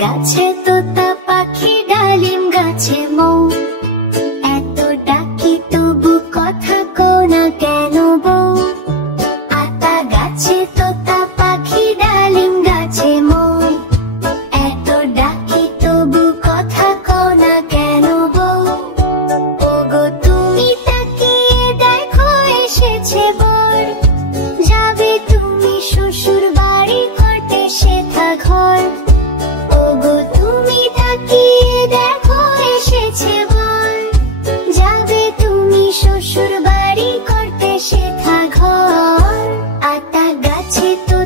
গাছে তোতা পাখি ডালিম গাছে মৌ, এত ডাকি তবু কথা কও না কেন বউ। আতা গাছে তোতা পাখি ডালিম গাছে মৌ, এত ডাকি তবু কথা কও না কেন বউ। ওগো তুমি তাকিয়ে দেখো এসেছে বর, যাবে তুমি শ্বশুর বাড়ি করতে সেথা ঘর। ওগো তুমি তাকিয়ে দেখো এসেছে বর, যাবে তুমি শ্বশুর বাড়ি করতে সেথা ঘর। আতা গাছে তো